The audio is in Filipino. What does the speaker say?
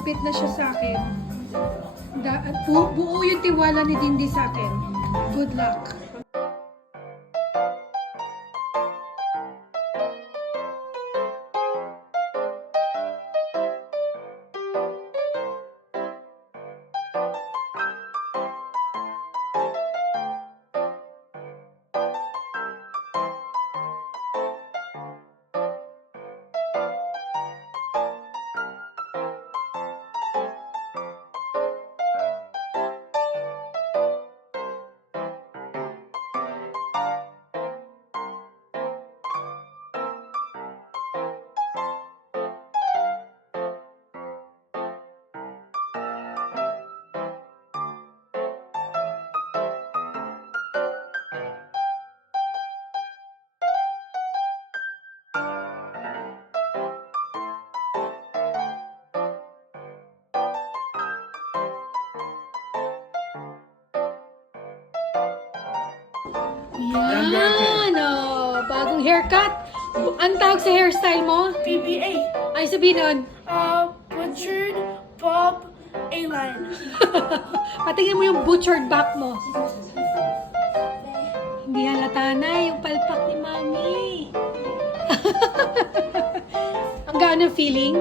Nagpagupit na siya sa akin. Buo yung tiwala ni Dindi sa akin. Good luck. Yan! Oh, bagong haircut. Ang tawag sa hairstyle mo? BBA. Ay, sabihin nun. Butchered Bob A-line. Patingin mo yung butchered back mo. Hindi halata na yung palpak ni Mami. Ang gaan ng feeling?